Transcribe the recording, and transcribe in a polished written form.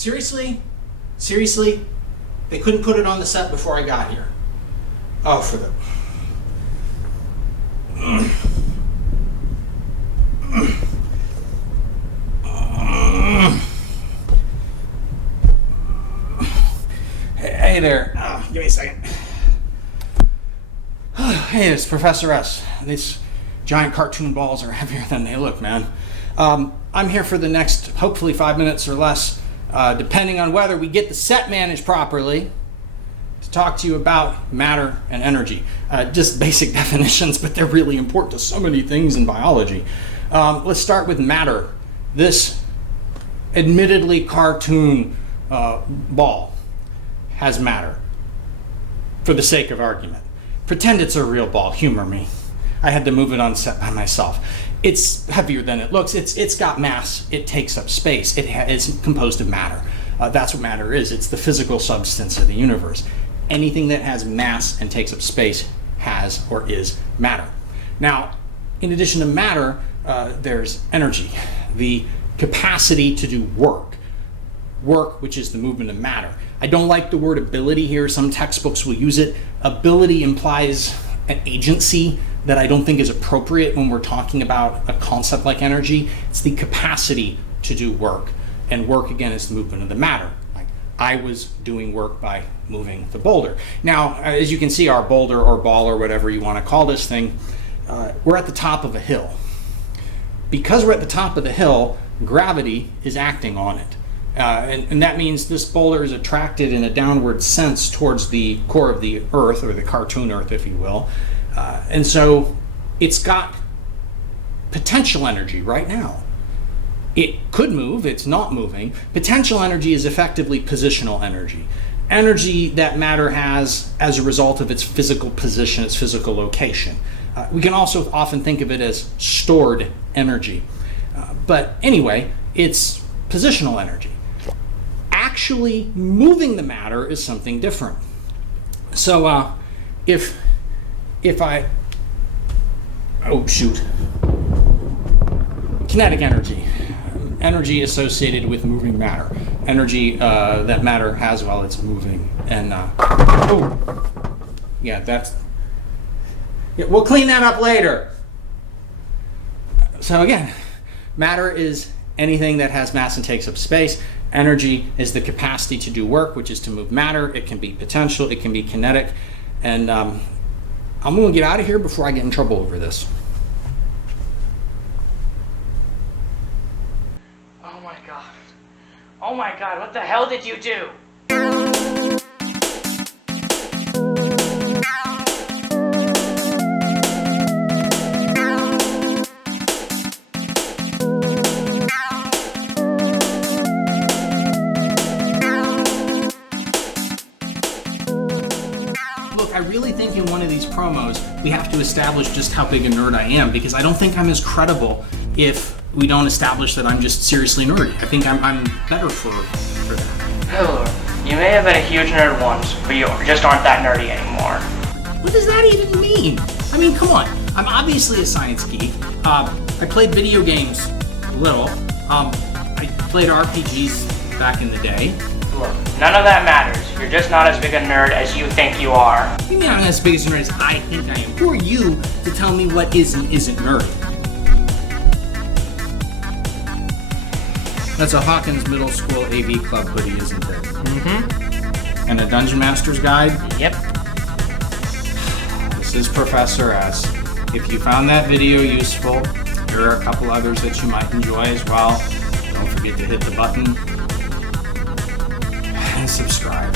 Seriously? Seriously? They couldn't put it on the set before I got here. Oh, for the... Hey there. Give me a second. Hey, it's Professor S. These giant cartoon balls are heavier than they look, man. I'm here for the next, hopefully 5 minutes or less, depending on whether we get the set managed properly, to talk to you about matter and energy. Just basic definitions, but they're really important to so many things in biology. Let's start with matter. This admittedly cartoon ball has matter, for the sake of argument. Pretend it's a real ball, humor me. I had to move it on set by myself. It's heavier than it looks. It's got mass. It takes up space. It's composed of matter. That's what matter is. It's the physical substance of the universe. Anything that has mass and takes up space has or is matter. Now, in addition to matter, there's energy, the capacity to do work. Work, which is the movement of matter. I don't like the word ability here. Some textbooks will use it. Ability implies an agency that I don't think is appropriate when we're talking about a concept like energy. It's the capacity to do work. And work, again, is the movement of the matter. Like I was doing work by moving the boulder. Now, as you can see, our boulder or ball or whatever you want to call this thing, we're at the top of a hill. Because we're at the top of the hill, gravity is acting on it. And that means this boulder is attracted in a downward sense towards the core of the Earth, or the cartoon Earth, if you will. And so it's got potential energy right now. It could move, it's not moving. Potential energy is effectively positional energy. Energy that matter has as a result of its physical position, its physical location. We can also often think of it as stored energy. But anyway, it's positional energy. Actually moving the matter is something different. So if I, kinetic energy associated with moving matter, energy that matter has while it's moving, and we'll clean that up later. So again, matter is anything that has mass and takes up space. Energy is the capacity to do work, which is to move matter. It can be potential, it can be kinetic, and I'm going to get out of here before I get in trouble over this. Oh my god. Oh my god, what the hell did you do? Look, I really think in one of these promos we have to establish just how big a nerd I am, because I don't think I'm as credible if we don't establish that I'm just seriously nerdy. I think I'm better for that. Oh, you may have been a huge nerd once, but you just aren't that nerdy anymore. What does that even mean? I mean, come on. I'm obviously a science geek. I played video games a little. I played RPGs back in the day. Look, none of that matters. You're just not as big a nerd as you think you are. You mean I'm as big a nerd as I think I am? Who are you to tell me what is and isn't nerdy? That's a Hawkins Middle School AV Club hoodie, isn't it? Mm-hmm. And a Dungeon Master's Guide? Yep. This is Professor S. If you found that video useful, there are a couple others that you might enjoy as well. Don't forget to hit the button and subscribe.